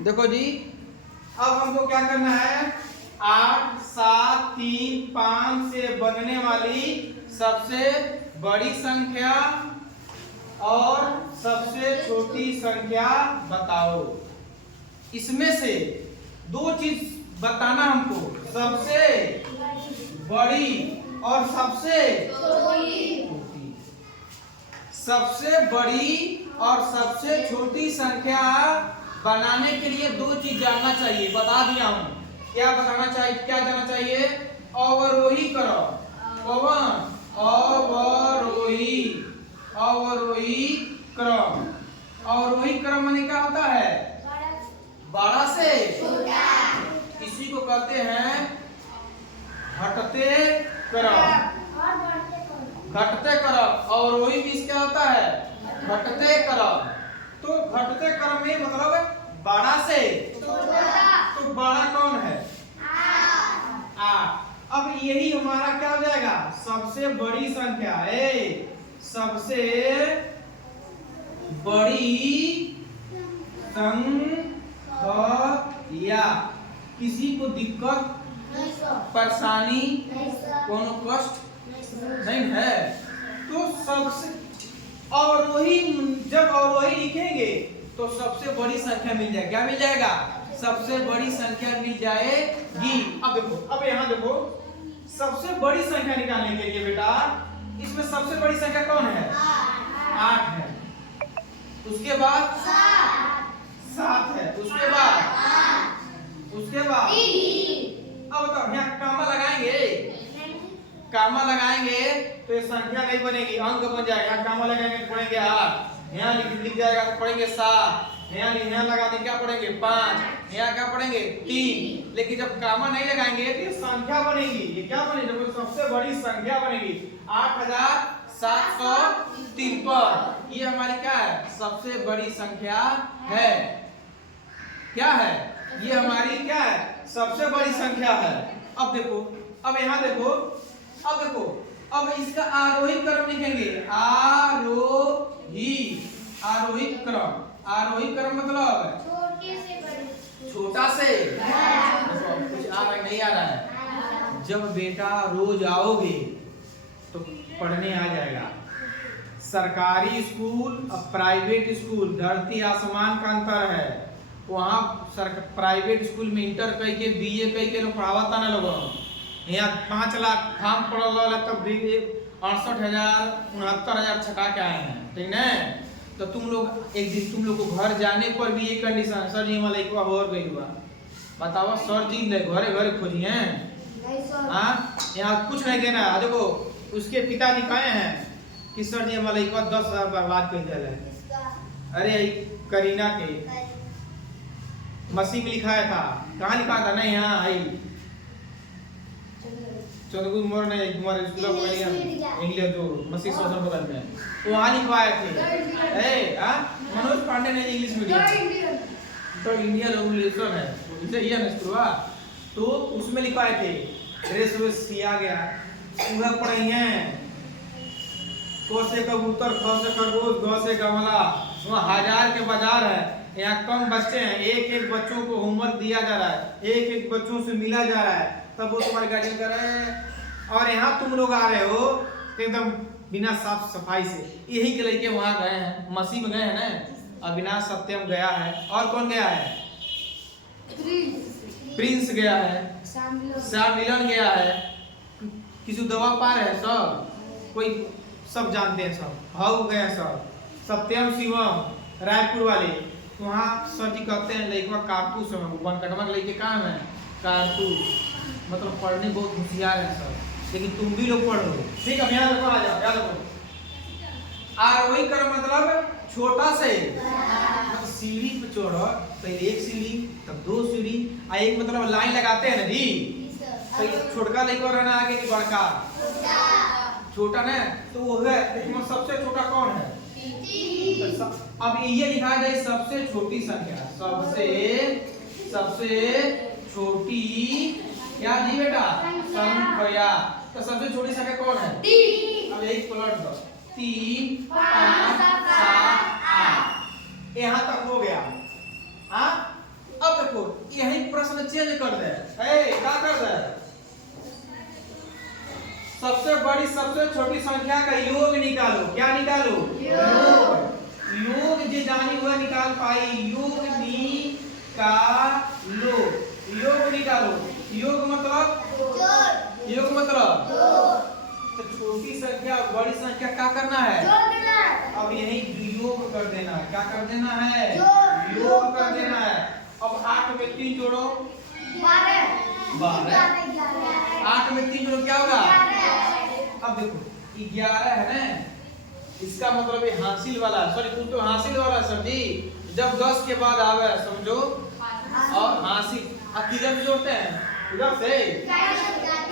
देखो जी, अब हमको क्या करना है, 8, 7, 3, 5 से बनने वाली सबसे बड़ी संख्या और सबसे छोटी संख्या बताओ। इसमें से दो चीज बताना हमको, सबसे बड़ी और सबसे छोटी। सबसे बड़ी और सबसे छोटी संख्या बनाने के लिए दो चीज जानना चाहिए, बता दिया हूं। क्या बताना चाहिए, क्या जानना चाहिए? अवरोही क्रम। कौन? अवरोही, अवरोही क्रम। अवरोही क्रम माने क्या होता है? बड़ा से छोटा। इसी को कहते हैं घटते क्रम। घटते क्रम। अवरोही मीन्स क्या होता है? घटते क्रम। तो घटते क्रम में मतलब बड़ा से छोटा। तो बड़ा कौन है? 8। अब यही हमारा क्या हो जाएगा? सबसे बड़ी संख्या है। सबसे बड़ी संख्या। किसी को दिक्कत, परेशानी, कोनो कष्ट नहीं है। तो सबसे अवरोही, जब अवरोही लिखेंगे तो सबसे बड़ी संख्या मिल जाएगी। क्या मिल जाएगा? सबसे बड़ी संख्या मिल जाएगी। अब देखो, अब यहाँ देखो, सबसे बड़ी संख्या निकालने के लिए बेटा, इसमें सबसे बड़ी संख्या कौन है? 8 है। उसके बाद 7 है। उसके बाद अब बताओ, यहाँ कामा लगाएंगे? कामा लगाएंगे तो ये संख्या नहीं बनेगी, अंक बन जाएगा। यहाँ कामा लगाएंगे तो पढ़ेंगे 8, यहाँ लिख जाएगा तो पढ़ेंगे 7, यहाँ लगा देंगे क्या पढ़ेंगे? 5, यहाँ क्या पढ़ेंगे? 3। लेकिन जब कामा नहीं लगाएंगे तो ये संख्या बनेगी। ये क्या बनेगी? सबसे बड़ी संख्या बनेगी 8753। ये हमारी क्या है? सबसे बड़ी संख्या है। क्या है ये? हमारी क्या है? सबसे बड़ी संख्या है। अब देखो, अब यहाँ देखो, अब देखो, अब इसका आरोही क्रम लिखेंगे। आरोही, आरोही क्रम। आरोही क्रम मतलब छोटा से देखो, कुछ आ रहा है नहीं आ रहा है? जब बेटा रोज आओगे तो पढ़ने आ जाएगा। सरकारी स्कूल और प्राइवेट स्कूल धरती आसमान का अंतर है। वहाँ प्राइवेट स्कूल में इंटर कई के बीए कई के लोग पढ़ावता ना लोग। यहाँ 5 लाख फार्म पड़ल तब भी 68,000 69,000 छका के आए हैं, ठीक है? तो तुम लोग एक दिन, तुम लोग को घर जाने पर भी ये कंडीशन, सर जी हमारा एक और गई हुआ, बताओ सर जी ने घरे घरे खोजी हैं। हाँ, यहाँ कुछ नहीं देना है। देखो, उसके पिताजी कहे हैं कि सर जी हमारा एक बार 10,000 बर्बाद कर दिया है। अरे करीना के मसीह में लिखाया था। कहाँ लिखा था? नहीं, यहाँ आई चंद्रगुप्त मौर्य ने हमारे स्कूल में इंग्लिश जो मसीह सोशल बगल में तो वहाँ लिखवाए थे। मनोज पांडे ने इंग्लिश मीडियम तो इंडिया रेगुलेशन है, इसे ये ना स्कूल, तो उसमें लिखवाए थे। ड्रेस वेस सिया गया, पूरा पढ़े हैं। क से कबूतर, ख से खरगोश, ग से गमला। वहाँ 1000 के बाजार है। यहाँ कम बच्चे हैं, एक बच्चों को होमवर्क दिया जा रहा है, एक बच्चों से मिला जा रहा है, तब वो तुम्हारी गार्डियन कर रहे हैं। और यहाँ तुम लोग आ रहे हो एकदम बिना साफ सफाई से। यही के लड़के वहाँ गए हैं, मसीह में गए हैं ना। अविनाश सत्यम गया है, और कौन गया है? प्रिंस गया है, श्याम मिलन गया है। किसी दवा पा रहे हैं सब, कोई सब जानते हैं सब। भाव गए सब, सत्यम शिवम रायपुर वाले। वहाँ सर जी कहते हैं लड़का कारतूस है, बनकटवा के लड़के काम है कारतूस, मतलब पढ़ने बहुत होशियार है सर। लेकिन तुम भी लोग पढ़ो, ठीक है? यहाँ देखो, आ जाओ, याद रखो। आरोही क्रम मतलब छोटा से, मतलब सीढ़ी पे चढ़ो, पहले एक सीढ़ी तब 2 सीढ़ी, एक मतलब लाइन लगाते हैं ना जी। तो छोटका लड़का रहना आगे कि बड़का? छोटा ना, तो वो है। लेकिन सबसे छोटा कौन है? अब ये लिखा जाए सबसे छोटी संख्या। सबसे छोटी क्या जी बेटा? संख्या। तो सबसे छोटी संख्या कौन है? अब यही पलट दो, 3, 5, 7, 8। यहाँ तक हो गया। हाँ, प्रश्न चेंज कर दे। क्या कर दे? सबसे बड़ी सबसे छोटी संख्या का योग निकालो। क्या निकालो? योग। योग जो जानी हुआ निकाल पाई, योग निकालो। योग निकालो। योग मतलब योग मतलब तो छोटी संख्या बड़ी संख्या क्या करना है? अब यही योग कर देना। क्या कर देना है? योग कर देना है। अब 8 में 3 जोड़ो 12। 8 में 3 जोड़ो क्या होगा? अब देखो 11 है ना, इसका मतलब ये हासिल वाला, सॉरी तुम तो हासिल वाला सर जी। जब 10 के बाद आवे समझो और हासिल, अब किधर से जोड़ते हैं? इधर से,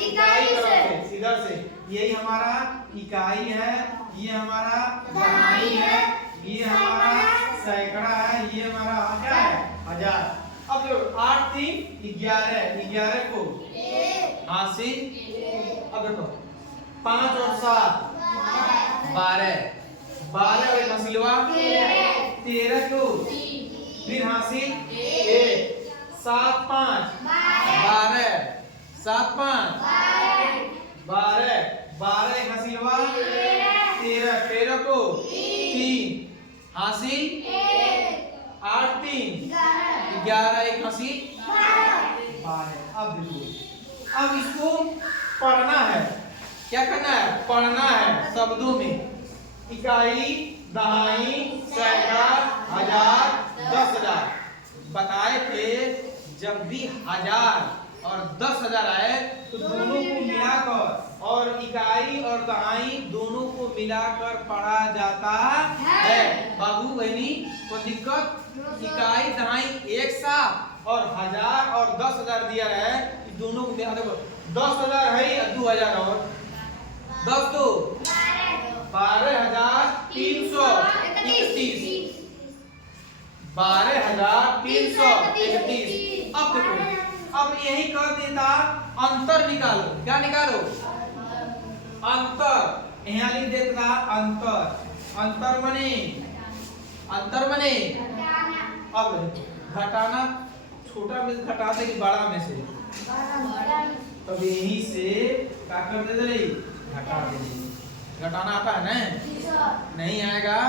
इकाई से, इधर से। यही हमारा इकाई है, ये हमारा दहाई है, ये हमारा सैकड़ा है, ये हमारा हजार। अब जो 8 3 11, 11 को हासिल। अब देखो 5 और 7 12, 12 और हासिलवा 13 को फिर हासिल 1, 7 5 12, 7 5 12, 12 एक हासिलवा 13, 13 को 3 हासिल 8 3 11 एक हासिल 12। अब देखो, अब इसको पढ़ना है। क्या करना है? पढ़ना है शब्दों में। इकाई, दहाई, सैकड़ा, हजार, 10,000। बताए थे जब भी 1000 और 10,000 आए तो दोनों को मिलाकर और इकाई और दहाई दोनों को मिलाकर पढ़ा जाता है। बाबू बहनी कोई दिक्कत? इकाई दहाई एक साथ और 1000 और 10,000 दिया है, दोनों को मिला। देखो 10,000 है या 2000 और 10 तो 12,331, 12,331। अब देखो, अब यही कर देता अंतर निकालो। क्या निकालो? अंतर। यहाँ लिख देता अंतर। अंतर मने अब घटाना, छोटा में घटाते कि बड़ा में से? तब यही से क्या कर दे? घटा दे। घटाना आता है ना? नहीं आएगा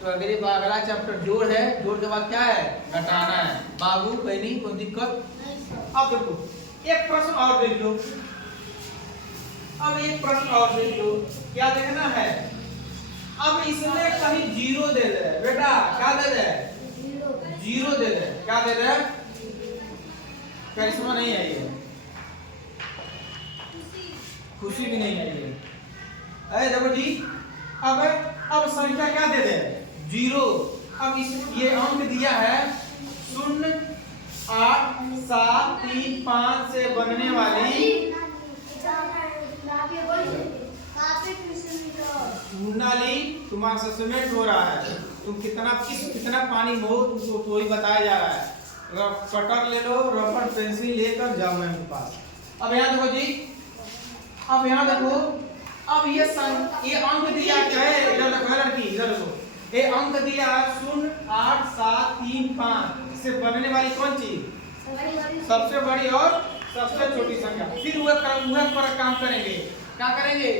तो अगला चैप्टर जोड़ है, जोड़ के बाद क्या है? घटाना है। बाबू बहनी कोई दिक्कत? अब देखो एक प्रश्न और देख लो। अब एक प्रश्न और देख लो, क्या देखना है? अब इसमें कहीं 0 दे दे बेटा। क्या दे दे? 0 दे दे। क्या दे दे? करिश्मा नहीं आई है, खुशी भी नहीं आई है। अरे देखो जी, अब संख्या क्या दे दे? 0। अब इस ये अंक दिया है 0 8 7 3 5 से बनने वाली मुन्नाली तुम्हारा ससुरमेंट हो रहा है। तुम कितना पानी हो तुमको तो ही बताया जा रहा है। कटर ले लो, रबर पेंसिल लेकर जाओ मैम के पास। अब यहाँ देखो जी, अब यहाँ देखो, अब ये अंक दिया क्या है? इधर देखो लड़की, इधर देखो, ये अंक दिया 0 8 7 3 5 से बनने वाली कौन चीज? सबसे बड़ी और सबसे छोटी संख्या। फिर वह पर काम करेंगे। क्या करेंगे?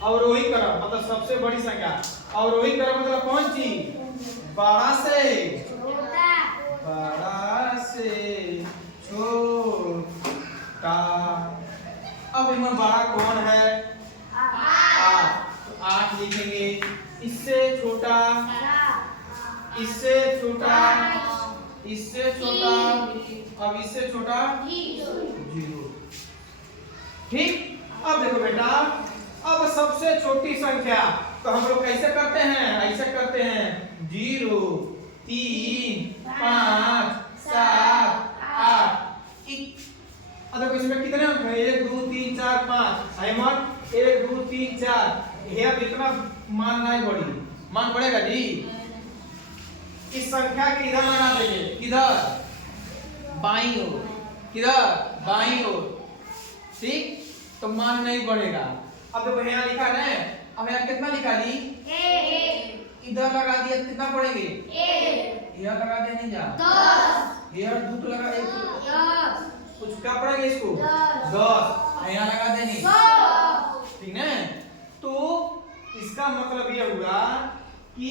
अवरोही क्रम, मतलब सबसे बड़ी संख्या। अवरोही क्रम मतलब कौन चीज? बड़ा से छोटा। अब इनमें बड़ा कौन है? 8। तो 8 लिखेंगे। इससे छोटा, इससे छोटा, इससे छोटा, अब इससे छोटा 0। ठीक। अब देखो बेटा, अब सबसे छोटी संख्या तो हम लोग कैसे करते हैं? ऐसे करते हैं 0 3 5 7 8। अब देखो इसमें कितने अंक हैं? 1 2 3 4 5। अहमद 1 2 3 4। ये अब इतना मान नहीं बढ़ी, मान बढ़ेगा जी। इस संख्या के इधर लगा देंगे, किधर? बाईं ओर। किधर? बाईं ओर। ठीक, तो मान नहीं बढ़ेगा। अब देखो यहाँ लिखा है, अब यहाँ कितना लिखा जी? इधर लगा दिया कितना पड़ेंगे? यहाँ लगा दिया नहीं जा 10। यार दूध लगा एक कुछ क्या पड़ेगा इसको 10 यहाँ लगा देंगे ठीक है। तो इसका मतलब यह हुआ कि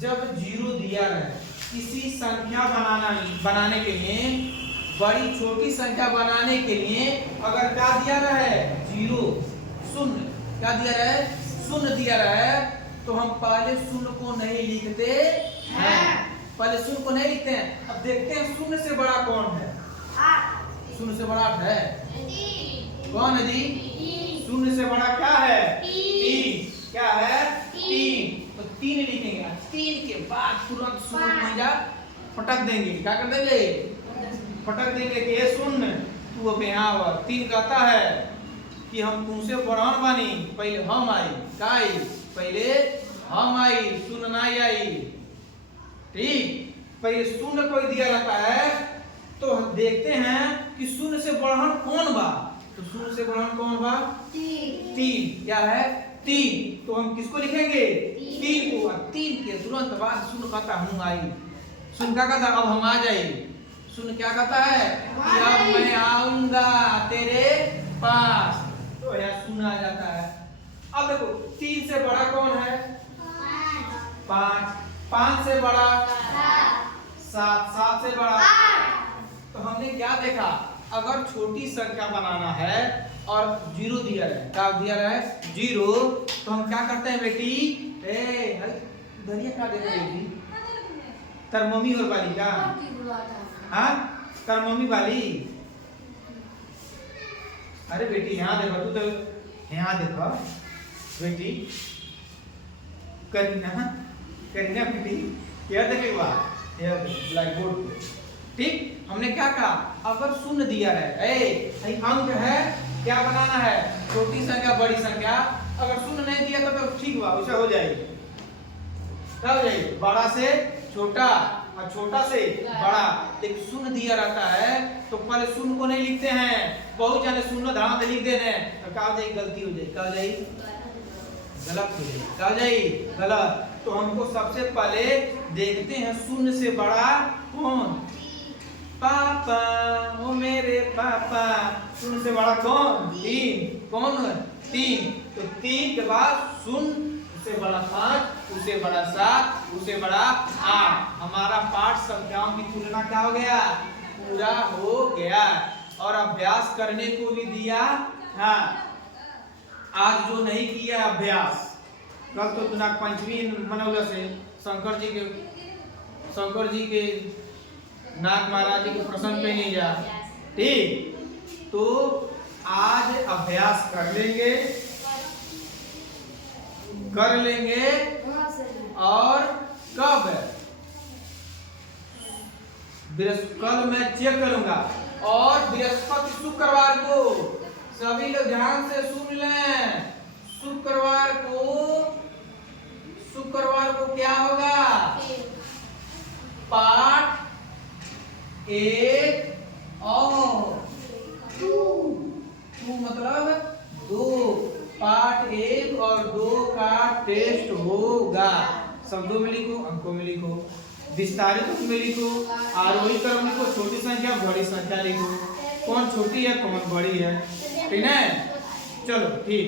जब जीरो दिया है किसी संख्या बनाने के लिए, बड़ी छोटी संख्या बनाने के लिए अगर क्या दिया रहा है जीरो शून्य, क्या दिया रहा है शून्य दिया रहा है, तो हम पहले शून्य को नहीं लिखते हैं, पहले शून्य को नहीं लिखते हैं। अब देखते हैं शून्य से बड़ा कौन है, शून्य से बड़ा 8 है, कौन है जी शून्य से बड़ा क्या है 3, क्या है 3, तो 3 लिखेंगे, 3 के बाद तुरंत शून्य को फटक देंगे, क्या कर देंगे फटक देंगे कि ये शून्य तू अब यहाँ हुआ। 3 कहता है कि हम तुमसे बड़ान बानी, पहले हम आई का आई, पहले हम आई शून्य नहीं आई, ठीक। पहले शून्य कोई दिया रहता है तो देखते हैं कि शून्य से बढ़ान कौन बा, तो शून्य से बढ़ान कौन बा 3, क्या है 3, तो हम किसको लिखेंगे 3 को, 3 के तुरंत बाद शून्य कहता हूँ आई, शून्य क्या कहता अब हम आ जाए, शून्य क्या कहता है कि अब मैं आऊंगा तेरे पास, तो यह शून्य आ जाता है। अब देखो 3 से बड़ा कौन है 5, 5 से बड़ा 7, 7 से बड़ा 8। तो हमने क्या देखा, अगर छोटी संख्या बनाना है और जीरो दिया है, क्या दिया है जीरो, तो हम क्या करते हैं बेटी धनिया क्या देते हैं बेटी, तर मम्मी और वाली का हाँ तर मम्मी वाली, अरे बेटी यहाँ देखो, तू तो यहाँ देखो बेटी, करीना करीना बेटी क्या देखेगा ब्लैक बोर्ड पे, ठीक। हमने क्या कहा अगर शून्य दिया है अंक है, क्या बनाना है छोटी संख्या बड़ी संख्या, अगर शून्य नहीं दिया तो ठीक हुआ वैसा हो जाएगी, क्या हो जाएगी बड़ा से छोटा और छोटा से बड़ा। लेकिन शून्य दिया रहता है तो पहले शून्य को नहीं लिखते हैं, बहुत जाने शून्य धारा से लिख देने, तो क्या हो जाएगी गलती हो जाएगी, क्या हो जाएगी गलत हो जाएगी, क्या हो जाएगी गलत। तो हमको सबसे पहले देखते हैं शून्य से बड़ा कौन, पापा ओ मेरे पापा, शून्य से बड़ा कौन 3, कौन 3, तो 3 के बाद शून्य, उससे बड़ा 5, उससे बड़ा 7, उससे बड़ा 8। हमारा पाठ संख्याओं की तुलना क्या हो गया पूरा हो गया, और अभ्यास करने को भी दिया। हाँ आज जो नहीं किया अभ्यास, कल तो नाग पंचमी मनौला से शंकर जी के नाग महाराज जी के प्रसंग पे नहीं जा, ठीक। तो आज अभ्यास कर लेंगे और कब कल मैं चेक करूंगा, और बृहस्पति शुक्रवार को सभी लोग ध्यान से सुन लें, शुक्रवार को क्या होगा पाठ 1 और 2 मतलब 2, पार्ट 1 और 2 का टेस्ट होगा। शब्दों में लिखो, अंकों में लिखो, विस्तारित में लिखो, आरोही क्रम लिखो, छोटी संख्या बड़ी संख्या लिखो, कौन छोटी है कौन बड़ी है, ठीक है। चलो ठीक।